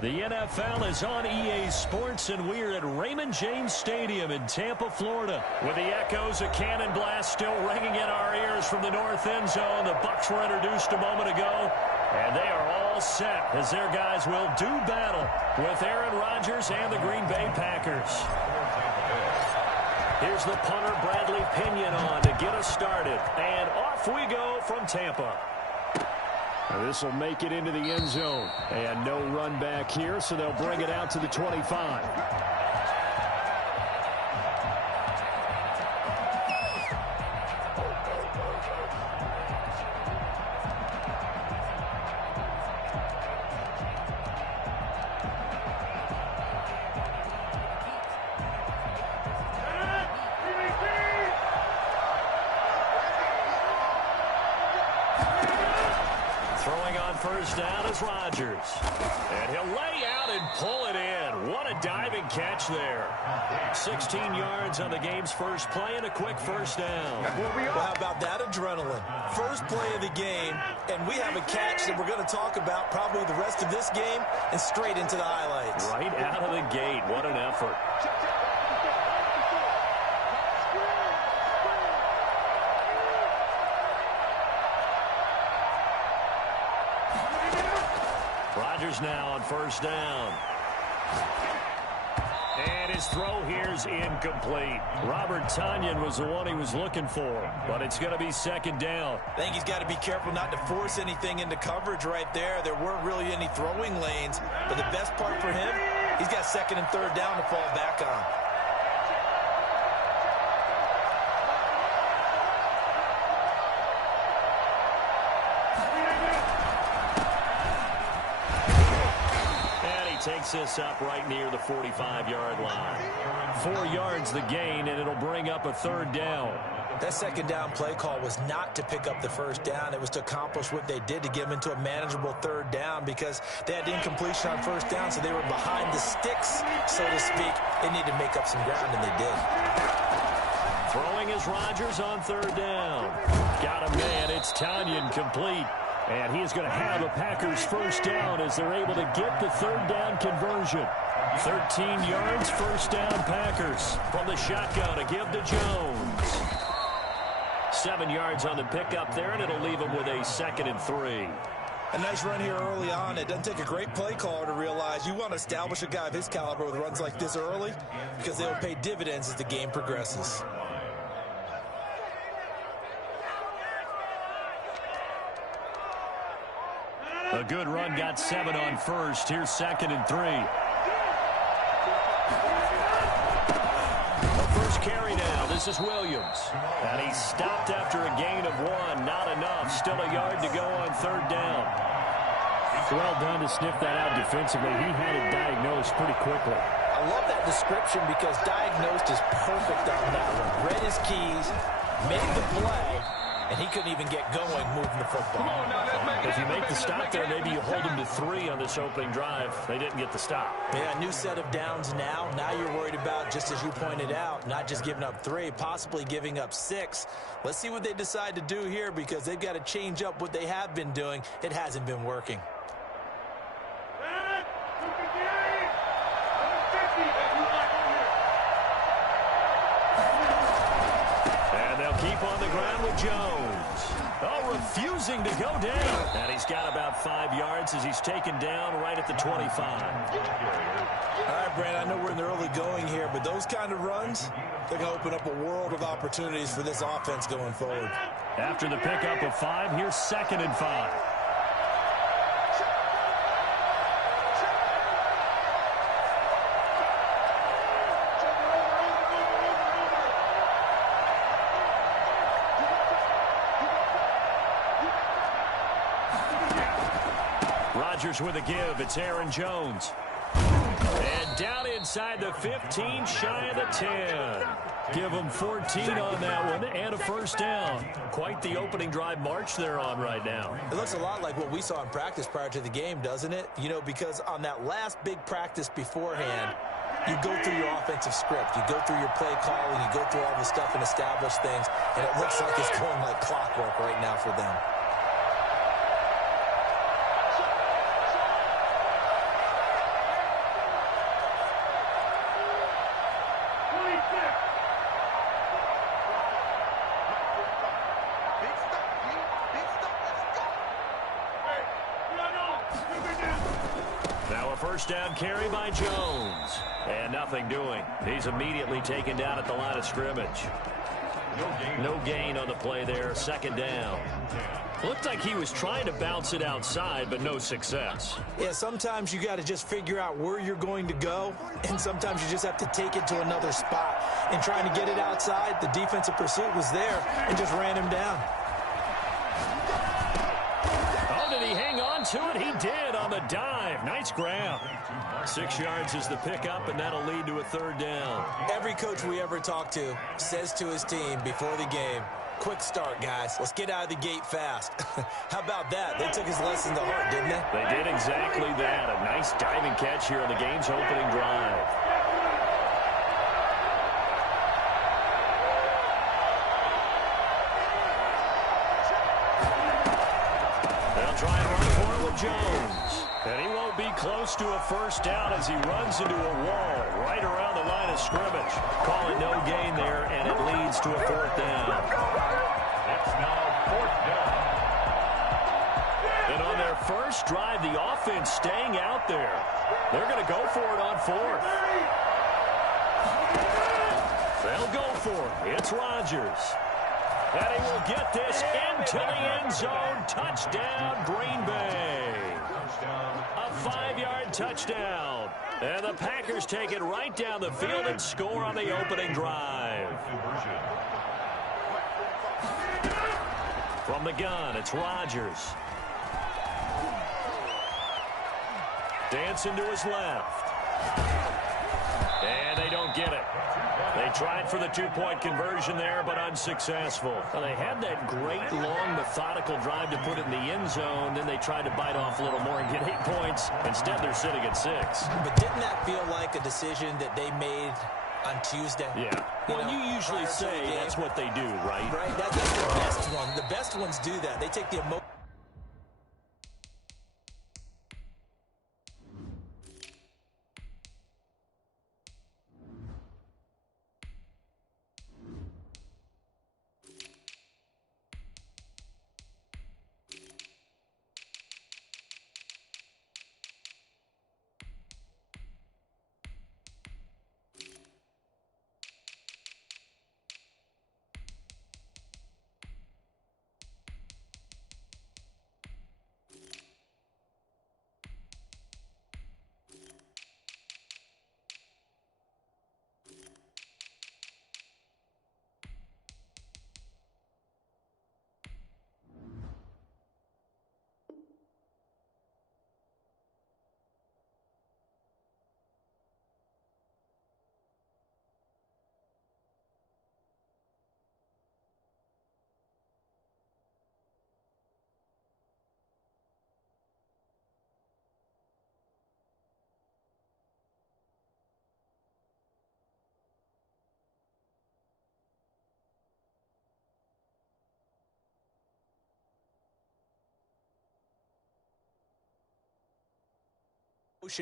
The NFL is on EA Sports, and we're at Raymond James Stadium in Tampa, Florida. With the echoes of cannon blast still ringing in our ears from the north end zone, the Bucs were introduced a moment ago, and they are all set as their guys will do battle with Aaron Rodgers and the Green Bay Packers. Here's the punter, Bradley Pinion, on to get us started, and off we go from Tampa. This will make it into the end zone. And no run back here, so they'll bring it out to the 25. First down is Rodgers. And he'll lay out and pull it in. What a diving catch there. 16 yards on the game's first play and a quick first down. Well, how about that adrenaline? First play of the game, and we have a catch that we're going to talk about probably the rest of this game and straight into the highlights. Right out of the gate. What an effort. Rodgers now on first down. And his throw here's incomplete. Robert Tonyan was the one he was looking for, but it's going to be second down. I think he's got to be careful not to force anything into coverage right there. There weren't really any throwing lanes, but the best part for him, he's got second and third down to fall back on. Takes this up right near the 45-yard line. 4 yards the gain, and it'll bring up a third down. That second down play call was not to pick up the first down. It was to accomplish what they did to get them into a manageable third down because they had incompletion on first down, so they were behind the sticks, so to speak. They needed to make up some ground, and they did. Throwing is Rodgers on third down. Got a man. It's Tonyan complete. And he is going to have a Packers first down as they're able to get the third down conversion. 13 yards, first down Packers. From the shotgun, a give to Jones. 7 yards on the pickup there, and it'll leave him with a 2nd and 3. A nice run here early on. It doesn't take a great play caller to realize you want to establish a guy of his caliber with runs like this early because they'll pay dividends as the game progresses. A good run, got 7 on first. Here's 2nd and 3. The first carry now. This is Williams. And he stopped after a gain of 1. Not enough. Still a yard to go on third down. Well done to sniff that out defensively. He had it diagnosed pretty quickly. I love that description because diagnosed is perfect on that one. Read his keys, made the play, and he couldn't even get going moving the football. If you make the stop there, maybe you hold him to 3 on this opening drive. They didn't get the stop. Yeah, new set of downs now. Now you're worried about, just as you pointed out, not just giving up 3, possibly giving up 6. Let's see what they decide to do here because they've got to change up what they have been doing. It hasn't been working. And they'll keep on the ground with Jones. Oh, refusing to go down. And he's got about 5 yards as he's taken down right at the 25. All right, Brandon, I know we're in the early going here, but those kind of runs, they're going to open up a world of opportunities for this offense going forward. After the pickup of 5, here's 2nd and 5. Rodgers with a give. It's Aaron Jones. And down inside the 15, shy of the 10. Give them 14 on that one and a first down. Quite the opening drive march they're on right now. It looks a lot like what we saw in practice prior to the game, doesn't it? You know, because on that last big practice beforehand, you go through your offensive script. You go through your play calling. You go through all the stuff and establish things. And it looks like it's going like clockwork right now for them. first down carry by Jones. And nothing doing. He's immediately taken down at the line of scrimmage. No gain on the play there. Second down. Looked like he was trying to bounce it outside, but no success. Yeah, sometimes you got to just figure out where you're going to go, and sometimes you just have to take it to another spot. And trying to get it outside, the defensive pursuit was there and just ran him down. Oh, did he hang on to it? He did on the dive. Nice grab. 6 yards is the pickup, and that'll lead to a third down. Every coach we ever talk to says to his team before the game, quick start, guys. Let's get out of the gate fast. How about that? They took his lesson to heart, didn't they? They did exactly that. A nice diving catch here on the game's opening drive. They'll try and run for it with Jones. And he won't be close to a first down as he runs into a wall right around the line of scrimmage. Calling no gain there, and it leads to a fourth down. It's now fourth down. And on their first drive, the offense staying out there. They're going to go for it on fourth. They'll go for it. It's Rodgers. And he will get this into the end zone. Touchdown, Green Bay. A 5-yard touchdown. And the Packers take it right down the field and score on the opening drive. From the gun, it's Rodgers. Dancing to his left. And they don't get it. They tried for the two-point conversion there, but unsuccessful. Well, they had that great, long, methodical drive to put it in the end zone. Then they tried to bite off a little more and get 8 points. Instead, they're sitting at 6. But didn't that feel like a decision that they made on Tuesday? Yeah. Well, you usually say that's what they do, right? Right. That's the best one. The best ones do that. They take the emotion.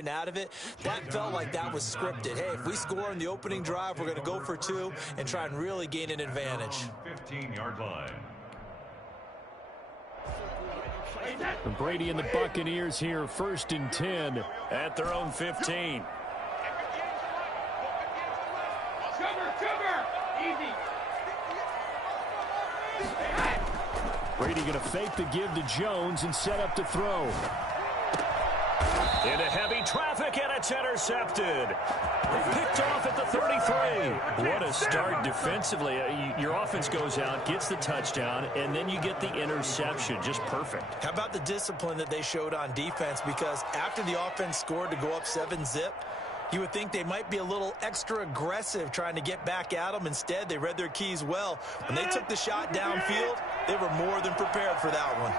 Out of it, that felt like that was scripted. Hey, if we score in the opening drive, we're going to go for 2 and try and really gain an advantage. 15-yard line. Brady and the Buccaneers here, 1st and 10 at their own 15. Brady going to fake the give to Jones and set up to throw. Into heavy traffic, and it's intercepted. Picked off at the 33. What a start defensively. Your offense goes out, gets the touchdown, and then you get the interception. Just perfect. How about the discipline that they showed on defense? Because after the offense scored to go up 7-zip, you would think they might be a little extra aggressive trying to get back at them. Instead, they read their keys well. When they took the shot downfield, they were more than prepared for that one.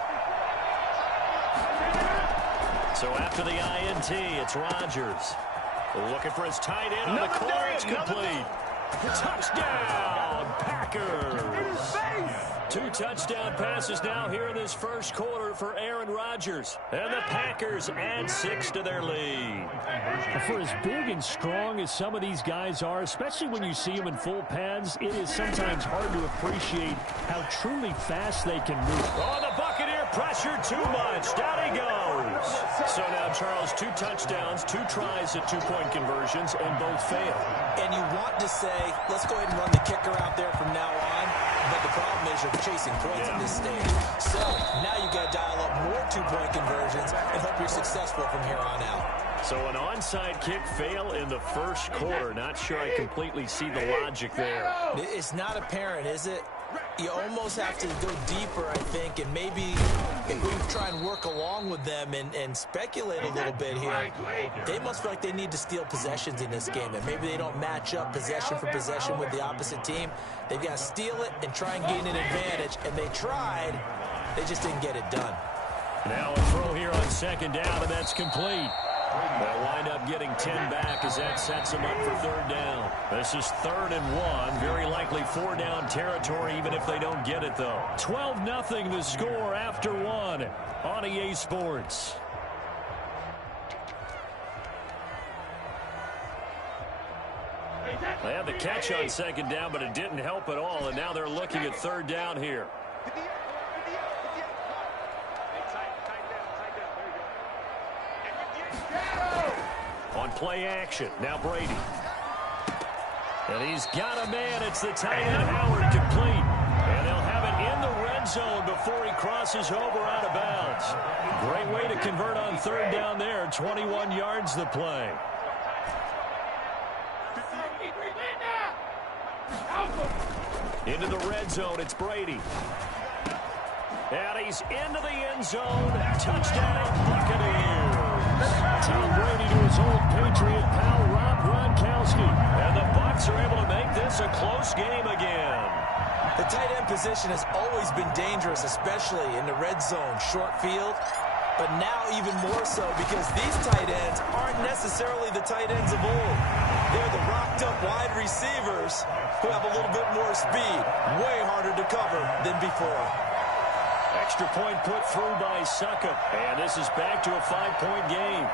So after the INT, it's Rodgers. Looking for his tight end on the corner. It's complete. Touchdown, Packers. 2 touchdown passes now here in this first quarter for Aaron Rodgers. And the Packers add 6 to their lead. For as big and strong as some of these guys are, especially when you see them in full pads, it is sometimes hard to appreciate how truly fast they can move. Oh, the Buccaneer pressure too much. Down he goes. So now, Charles, 2 touchdowns, 2 tries at 2-point conversions, and both fail. And you want to say, let's go ahead and run the kicker out there from now on. But the problem is you're chasing points in this stage. So now you got to dial up more 2-point conversions and hope you're successful from here on out. So an onside kick fail in the first quarter. Not sure I completely see the logic there. It's not apparent, is it? You almost have to go deeper, I think, and maybe if we try and work along with them and speculate a little bit here, they must feel like they need to steal possessions in this game, and maybe they don't match up possession for possession with the opposite team. They've got to steal it and try and gain an advantage, and they tried. They just didn't get it done. Now a throw here on 2nd down, and that's complete. They'll wind up getting 10 back as that sets them up for 3rd down. This is 3rd and 1. Very likely 4-down territory, even if they don't get it, though. 12-0 the score after 1 on EA Sports. They had the catch on 2nd down, but it didn't help at all, and now they're looking at 3rd down here. On play action, now Brady. And he's got a man. It's the tight end, Howard, complete. And they'll have it in the red zone before he crosses over out of bounds. Great way to convert on 3rd down there. 21 yards the play. Into the red zone, it's Brady. And he's into the end zone. Touchdown, Buccaneers. Tom Brady to his old Patriot pal, Rob Gronkowski. And the Bucs are able to make this a close game again. The tight end position has always been dangerous, especially in the red zone, short field. But now even more so because these tight ends aren't necessarily the tight ends of old. They're the rocked-up wide receivers who have a little bit more speed. Way harder to cover than before. Extra point put through by Suckup. And this is back to a 5-point game.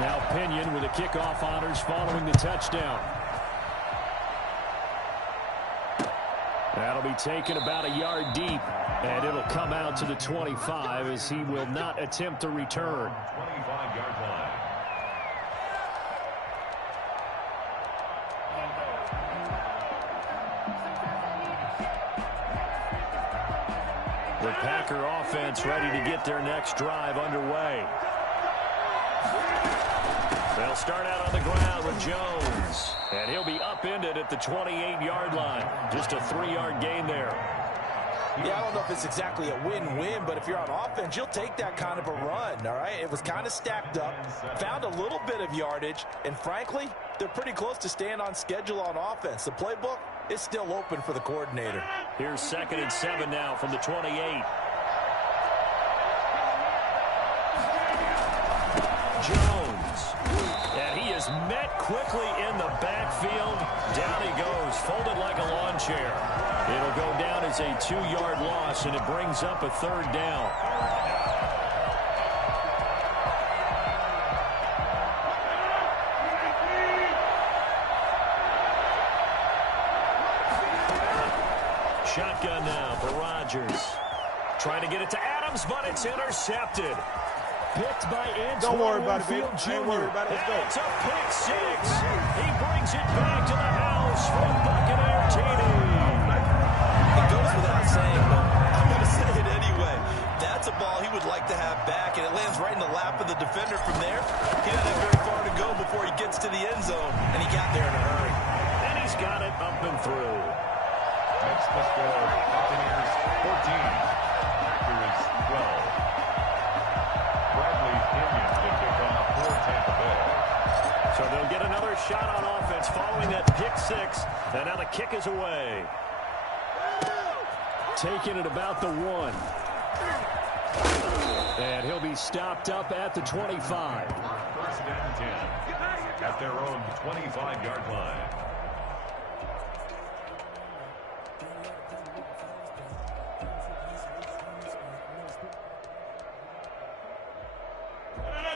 Now Pinion with the kickoff honors following the touchdown. That'll be taken about a yard deep, and it'll come out to the 25 as he will not attempt to return. 25-yard line. The Packer offense ready to get their next drive underway. They'll start out on the ground with Jones. And he'll be upended at the 28-yard line. Just a 3-yard gain there. Yeah, I don't know if it's exactly a win-win, but if you're on offense, you'll take that kind of a run, all right? It was kind of stacked up, found a little bit of yardage, and frankly, they're pretty close to staying on schedule on offense. The playbook is still open for the coordinator. Here's 2nd and 7 now from the 28. Jones. And he is met quickly in the backfield. Down he goes, folded like a lawn chair. It'll go down as a 2-yard loss, and it brings up a 3rd down. Shotgun now for Rodgers. Trying to get it to Adams, but it's intercepted. Picked by Antoine Don't worry about it, baby. Jr. Don't worry about it. Let's go. It's a pick 6. He brings it back to the house from Buccaneer TD. It goes without saying, but I'm going to say it anyway. That's a ball he would like to have back, and it lands right in the lap of the defender from there. He doesn't have very far to go before he gets to the end zone, and he got there in a hurry. And he's got it up and through. That's the score. Buccaneers 14. Packers 12. Bradley Pinion to kick off for Tampa Bay. So they'll get another shot on offense following that pick 6. And now the kick is away. Taking it about the 1. And he'll be stopped up at the 25. 1st and 10 at their own 25-yard line.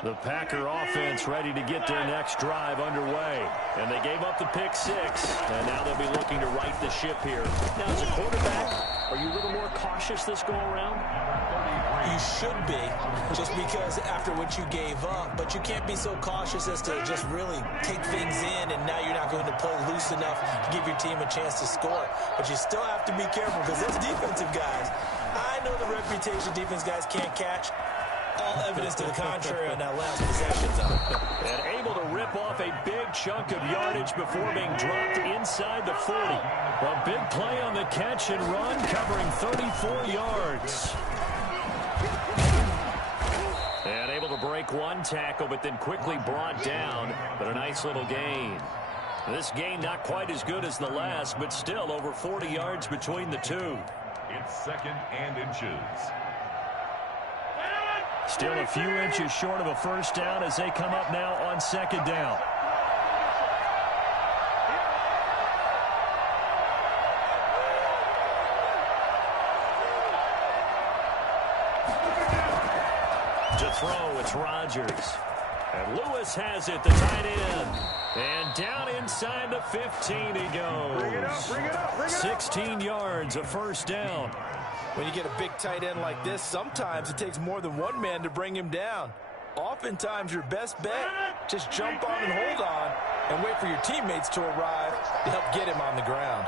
The Packer offense ready to get their next drive underway. And they gave up the pick 6. And now they'll be looking to right the ship here. Now, as a quarterback, are you a little more cautious this go-around? You should be, just because after what you gave up. But you can't be so cautious as to just really take things in, and now you're not going to play loose enough to give your team a chance to score. But you still have to be careful because those defensive guys, I know the reputation defense guys can't catch. All evidence to the contrary on that last possession, though. And able to rip off a big chunk of yardage before being dropped inside the 40. A big play on the catch and run, covering 34 yards. And able to break one tackle, but then quickly brought down. But a nice little gain. This gain not quite as good as the last, but still over 40 yards between the two. It's 2nd and inches. Still a few inches short of a first down as they come up now on 2nd down. To throw, it's Rodgers. And Lewis has it, the tight end. And down inside the 15 he goes. Bring it up. 16 yards, a first down. When you get a big tight end like this, sometimes it takes more than one man to bring him down. Oftentimes, your best bet, just jump on and hold on and wait for your teammates to arrive to help get him on the ground.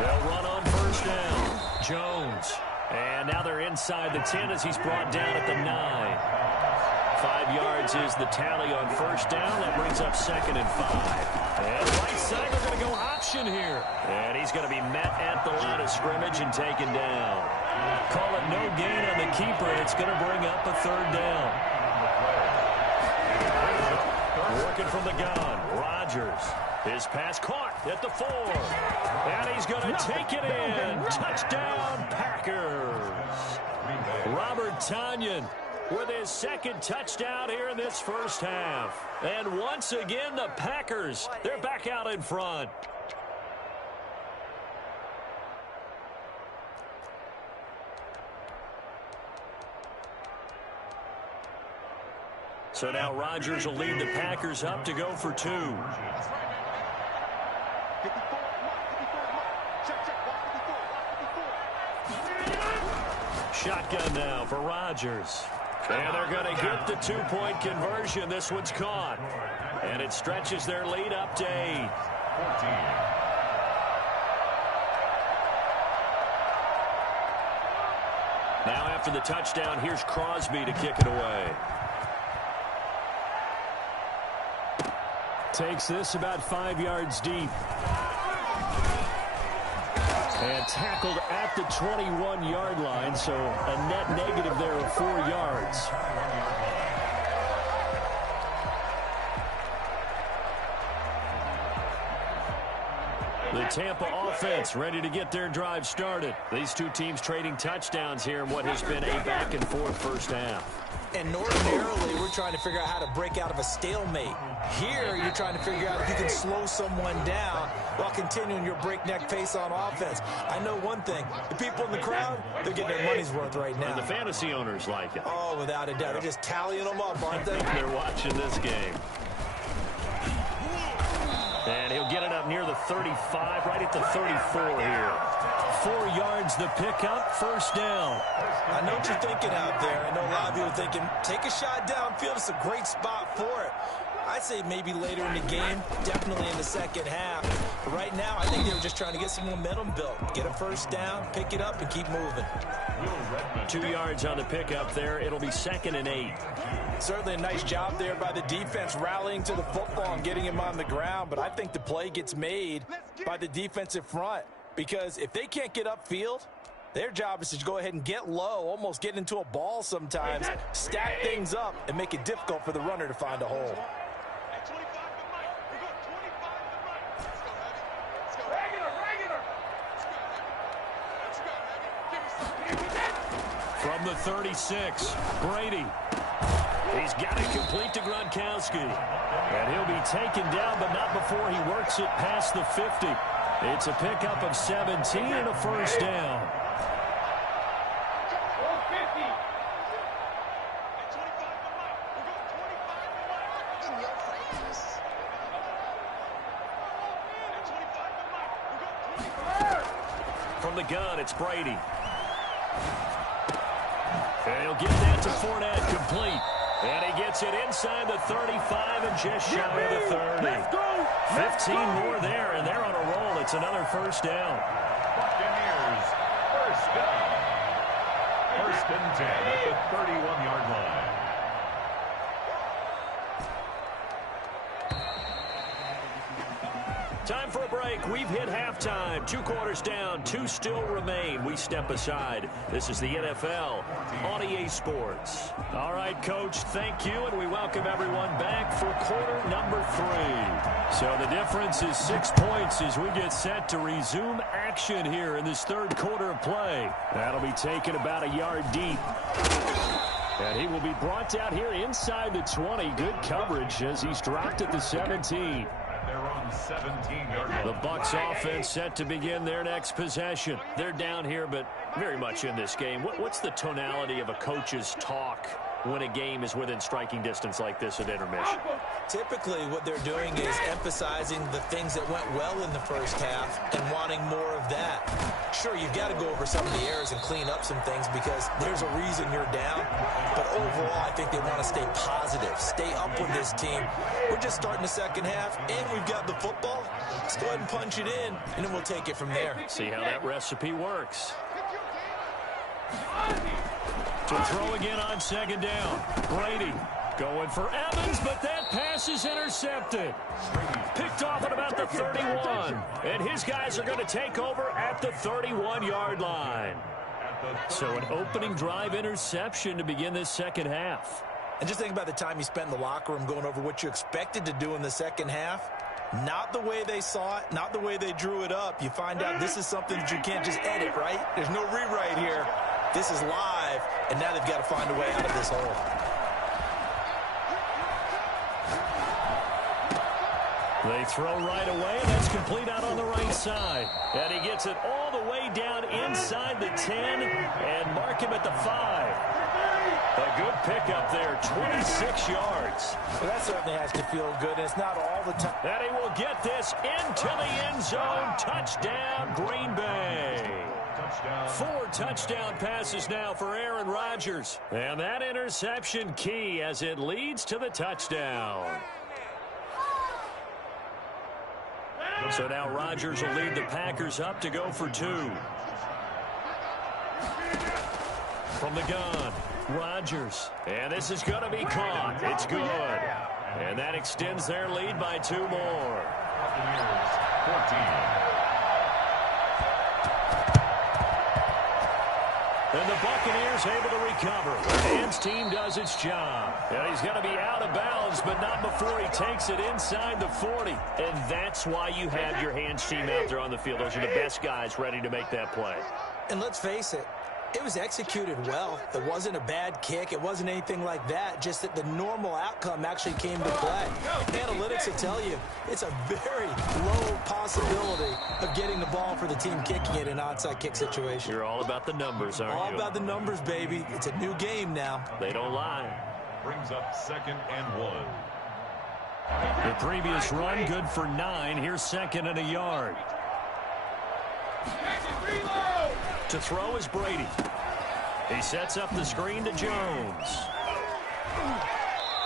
They'll run on first down. Jones. And now they're inside the 10 as he's brought down at the 9. 5 yards is the tally on first down. That brings up 2nd and 5. And right side, they're going to go option here. And he's going to be met at the line of scrimmage and taken down. Call it no gain on the keeper, and it's going to bring up a 3rd down. Working from the gun, Rodgers. His pass caught at the 4. And he's going to take it in. Touchdown, Packers. Robert Tonyan with his 2nd touchdown here in this first half. And once again, the Packers, they're back out in front. So now Rodgers will lead the Packers up to go for 2. Shotgun now for Rodgers. And they're going to get the 2-point conversion. This one's caught. And it stretches their lead up to 8. 14. Now after the touchdown, here's Crosby to kick it away. Takes this about 5 yards deep. And tackled at the 21-yard line, so a net negative there of 4 yards. The Tampa offense ready to get their drive started. These two teams trading touchdowns here in what has been a back-and-forth first half. And ordinarily, we're trying to figure out how to break out of a stalemate. Here, you're trying to figure out if you can slow someone down while continuing your breakneck pace on offense. I know one thing. The people in the crowd, they're getting their money's worth right now. And the fantasy owners like it. Oh, without a doubt. They're just tallying them up, aren't they? They're watching this game. And he'll get it up near the 35, right at the 34 here. 4 yards the pickup, first down. I know what you're thinking out there. I know a lot of you are thinking, take a shot downfield. It's a great spot for it. I'd say maybe later in the game, definitely in the second half. But right now, I think they were just trying to get some momentum built. Get a first down, pick it up, and keep moving. 2 yards on the pickup there. It'll be 2nd and 8. Certainly a nice job there by the defense rallying to the football and getting him on the ground. But I think the play gets made by the defensive front. Because if they can't get upfield, their job is to go ahead and get low, almost get into a ball sometimes, stack things up, and make it difficult for the runner to find a hole. From the 36, Brady. He's got it complete to Gronkowski. And he'll be taken down, but not before he works it past the 50. It's a pickup of 17 and a first down. From the gun, it's Brady. And he'll get that to Fournette, complete. And he gets it inside the 35 and just shy of the 30. 15 more there, and they're on a roll. It's another first down. Buccaneers, first down. First and 10 at the 31-yard line. Time for a break. We've hit halftime. 2 quarters down. 2 still remain. We step aside. This is the NFL on EA Sports. All right, Coach, thank you, and we welcome everyone back for quarter number 3. So the difference is 6 points as we get set to resume action here in this third quarter of play. That'll be taken about a yard deep. And he will be brought out here inside the 20. Good coverage as he's dropped at the 17. The Bucs offense set to begin their next possession. They're down here, but very much in this game. What's the tonality of a coach's talk when a game is within striking distance like this at intermission? Typically, what they're doing is emphasizing the things that went well in the first half and wanting more of that. Sure, you've got to go over some of the errors and clean up some things because there's a reason you're down. But overall, I think they want to stay positive, stay up with this team. We're just starting the second half, and we've got the football. Let's go ahead and punch it in, and then we'll take it from there. See how that recipe works. To throw again on second down. Brady going for Evans, but that pass is intercepted. Picked off at about the 31. And his guys are going to take over at the 31-yard line. So an opening drive interception to begin this second half. And just think about the time you spent in the locker room going over what you expected to do in the second half. Not the way they saw it, not the way they drew it up. You find out this is something that you can't just edit, right? There's no rewrite here. This is live, and now they've got to find a way out of this hole. They throw right away, and that's complete out on the right side. And he gets it all the way down inside the 10 and mark him at the 5. A good pickup there, 26 yards. Well, that certainly has to feel good, and it's not all the time. And he will get this into the end zone. Touchdown, Green Bay. 4 touchdown passes now for Aaron Rodgers. And that interception key as it leads to the touchdown. So now Rodgers will lead the Packers up to go for 2. From the gun, Rodgers. And this is going to be caught. It's good. And that extends their lead by 2 more. 14. And the Buccaneers able to recover. The Rams team does its job. And he's going to be out of bounds, but not before he takes it inside the 40. And that's why you have your hands team out there on the field. Those are the best guys ready to make that play. And let's face it, it was executed well. It wasn't a bad kick. It wasn't anything like that. Just that the normal outcome actually came to play. Analytics will tell you it's a very low possibility of getting the ball for the team kicking it in an onside kick situation. You're all about the numbers, aren't you? All about the numbers, baby. It's a new game now. They don't lie. Brings up 2nd and 1. The previous run good for 9. Here's 2nd and a yard. To throw is Brady. He sets up the screen to Jones.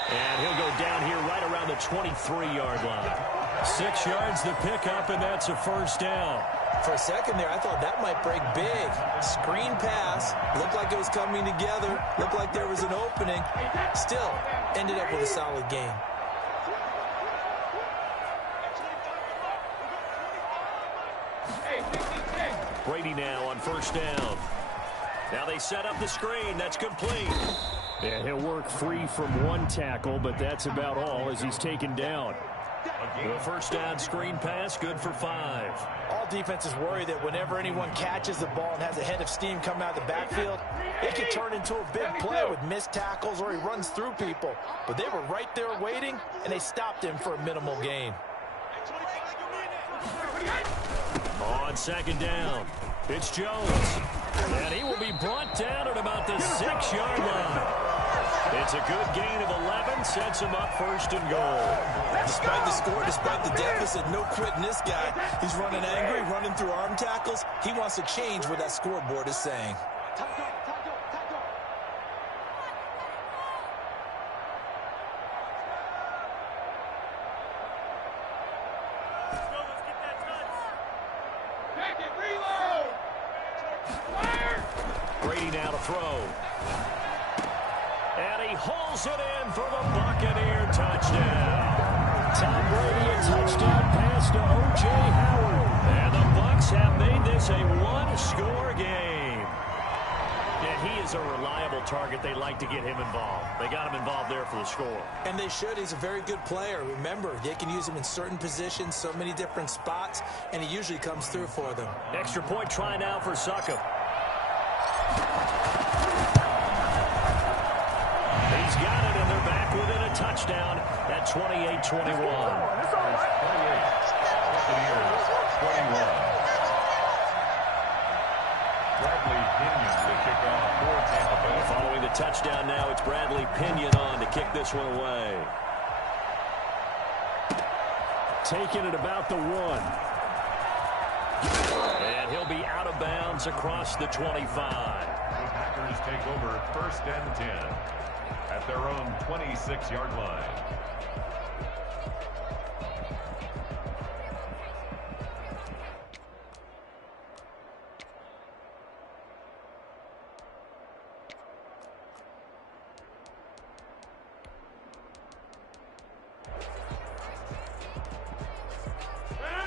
And he'll go down here right around the 23-yard line. 6 yards to pick up, and that's a first down. For a second there, I thought that might break big. Screen pass. Looked like it was coming together. Looked like there was an opening. Still, ended up with a solid game. Brady now on first down. Now they set up the screen. That's complete. And he'll work free from 1 tackle, but that's about all as he's taken down. The first down screen pass, good for 5. All defenses worry that whenever anyone catches the ball and has a head of steam coming out of the backfield, it could turn into a big play with missed tackles or he runs through people. But they were right there waiting, and they stopped him for a minimal gain. On second down, it's Jones. And he will be brought down at about the 6-yard line. It's a good gain of 11, sets him up first and goal. Despite the score, despite the deficit, no quitting this guy. He's running angry, running through arm tackles. He wants to change what that scoreboard is saying. Brady now to throw. And he hauls it in for the Buccaneer touchdown. Tom Brady, a touchdown pass to O.J. Howard. And the Bucs have made this a one-score game. And he is a reliable target. They like to get him involved. They got him involved there for the score. And they should. He's a very good player. Remember, they can use him in certain positions, so many different spots, and he usually comes through for them. Extra point try now for Succop. He's got it, and they're back within a touchdown at 28-21. 28. Buccaneers, 21. Bradley Pinion to kick off for Tampa Bay. Following the touchdown now, it's Bradley Pinion on to kick this one away. Taking it about the 1. And he'll be out of bounds across the 25. The Packers take over first and 10 at their own 26-yard line.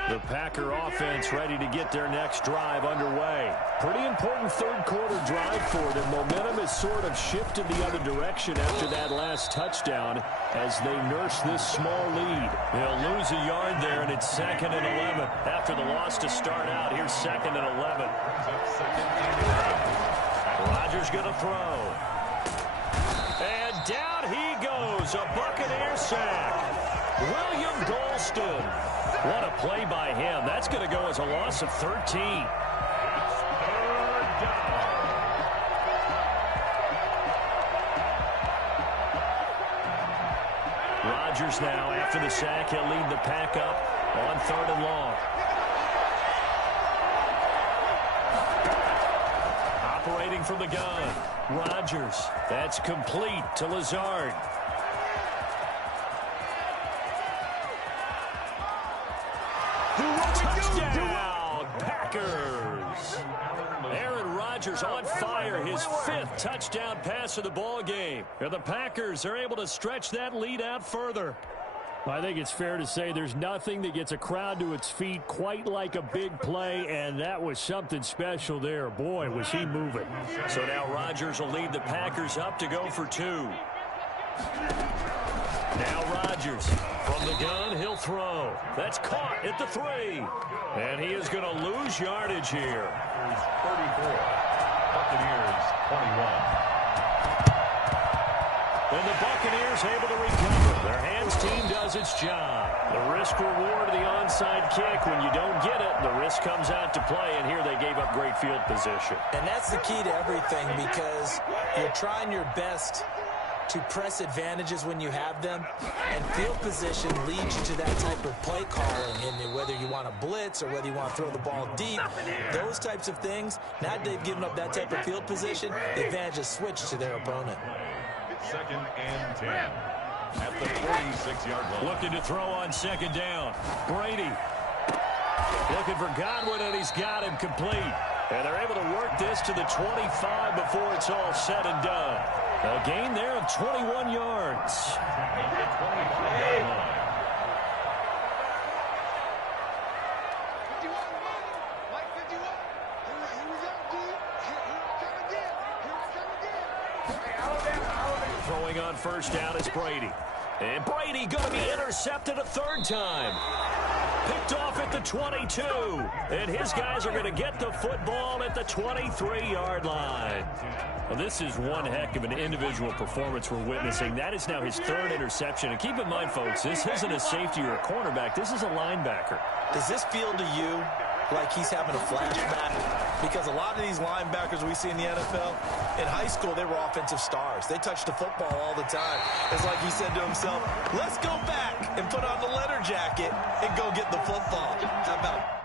The Packer offense ready to get their next drive underway. Pretty important third quarter drive for them. Momentum has sort of shifted the other direction after that last touchdown as they nurse this small lead. They'll lose a yard there, and it's 2nd and 11. After the loss to start out, here's 2nd and 11. Rodgers going to throw. And down he goes. A Buccaneer sack. William Golston. What a play by him. That's going to go as a loss of 13. Rodgers now, after the sack, he'll lead the pack up on 3rd and long. Operating from the gun. Rodgers. That's complete to Lazard. Touchdown, Packers. Aaron Rodgers on fire, his 5th touchdown pass of the ball game. And the Packers are able to stretch that lead out further. I think it's fair to say there's nothing that gets a crowd to its feet quite like a big play, and that was something special there. Boy, was he moving. So now Rodgers will lead the Packers up to go for 2. Now Rodgers from the gun, he'll throw. That's caught at the 3. And he is going to lose yardage here. 34. Buccaneers 21. And the Buccaneers able to recover. Their hands team does its job. The risk reward of the onside kick. When you don't get it, the risk comes out to play. And here they gave up great field position. And that's the key to everything, because you're trying your best to press advantages when you have them, and field position leads you to that type of play calling, and whether you want to blitz or whether you want to throw the ball deep, those types of things. Now they've given up that type of field position, the advantage is switched to their opponent. 2nd and 10 at the 46-yard line. Looking to throw on 2nd down. Brady looking for Godwin, and he's got him complete. And they're able to work this to the 25 before it's all said and done. A gain there of 21 yards. Throwing on 1st down is Brady. And Brady going to be intercepted a 3rd time. Picked off at the 22. And his guys are going to get the football at the 23-yard line. Well, this is one heck of an individual performance we're witnessing. That is now his 3rd interception. And keep in mind, folks, this isn't a safety or a cornerback. This is a linebacker. Does this feel to you like he's having a flashback, because a lot of these linebackers we see in the NFL, in high school, they were offensive stars. They touched the football all the time. It's like he said to himself, let's go back and put on the leather jacket and go get the football. How about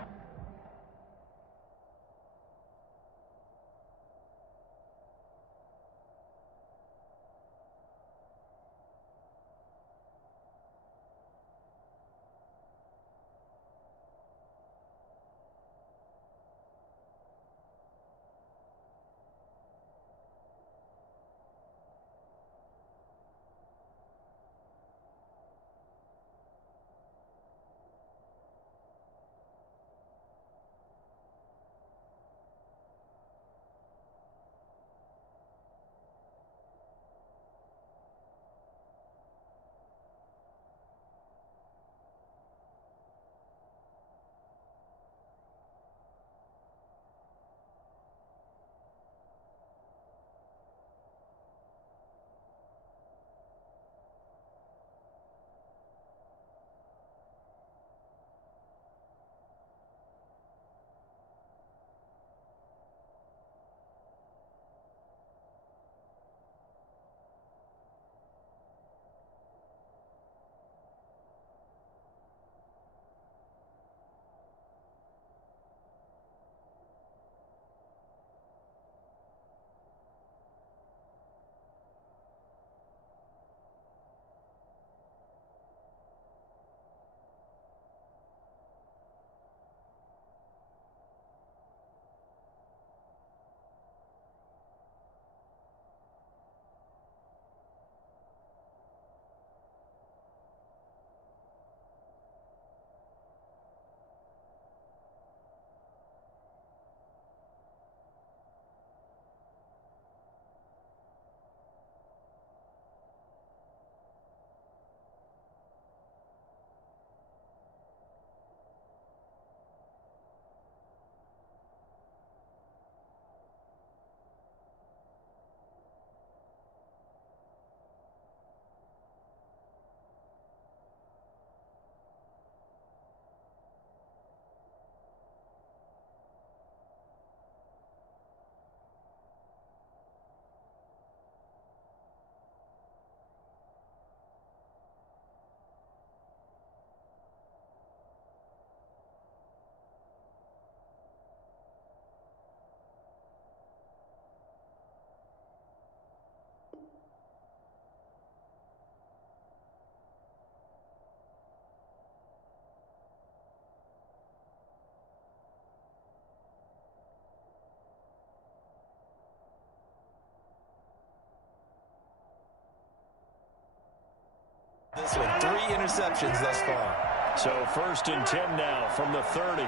this one? 3 interceptions thus far. So 1st and 10 now from the 30.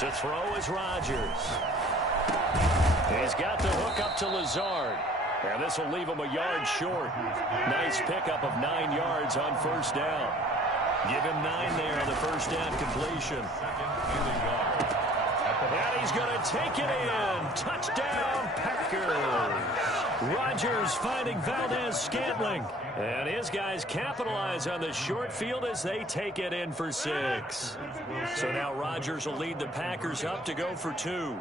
To throw is Rodgers. He's got the hook up to Lazard. And this will leave him a yard short. Nice pickup of 9 yards on 1st down. Give him 9 there on the 1st down completion. And he's going to take it in. Touchdown, Packers. Rodgers finding Valdez-Scantling. And his guys capitalize on the short field as they take it in for 6. So now Rodgers will lead the Packers up to go for 2.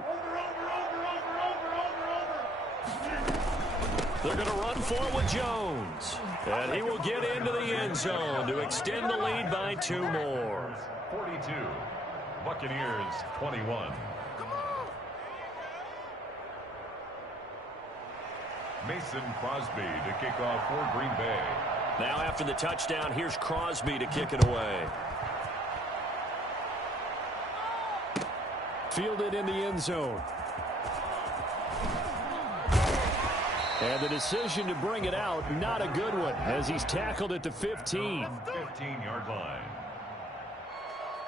They're going to run for it with Jones. And he will get into the end zone to extend the lead by 2 more. 42, Buccaneers 21. Mason Crosby to kick off for Green Bay. Now after the touchdown, here's Crosby to kick it away. Fielded in the end zone. And the decision to bring it out, not a good one, as he's tackled at the 15. 15-yard line.